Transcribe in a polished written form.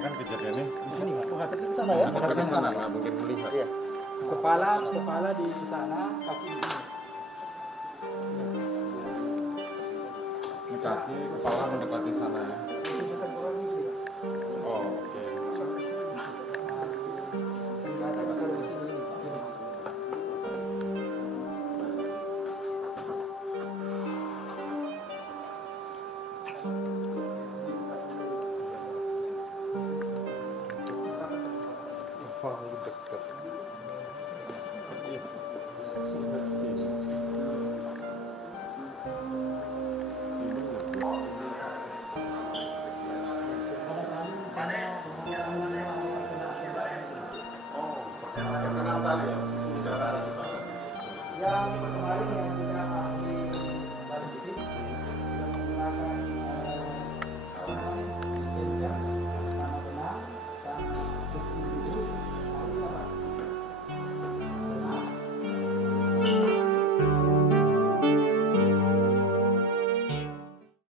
kan kejadiannya Di sini nggak? Menghadap ke sana ya? Menghadap ke sana, nggak mungkin melihat. Iya. Kepala di sana, kaki di sini. Ini kaki, kepala mendekati sana ya. Oh, oke. Yang kemarin yang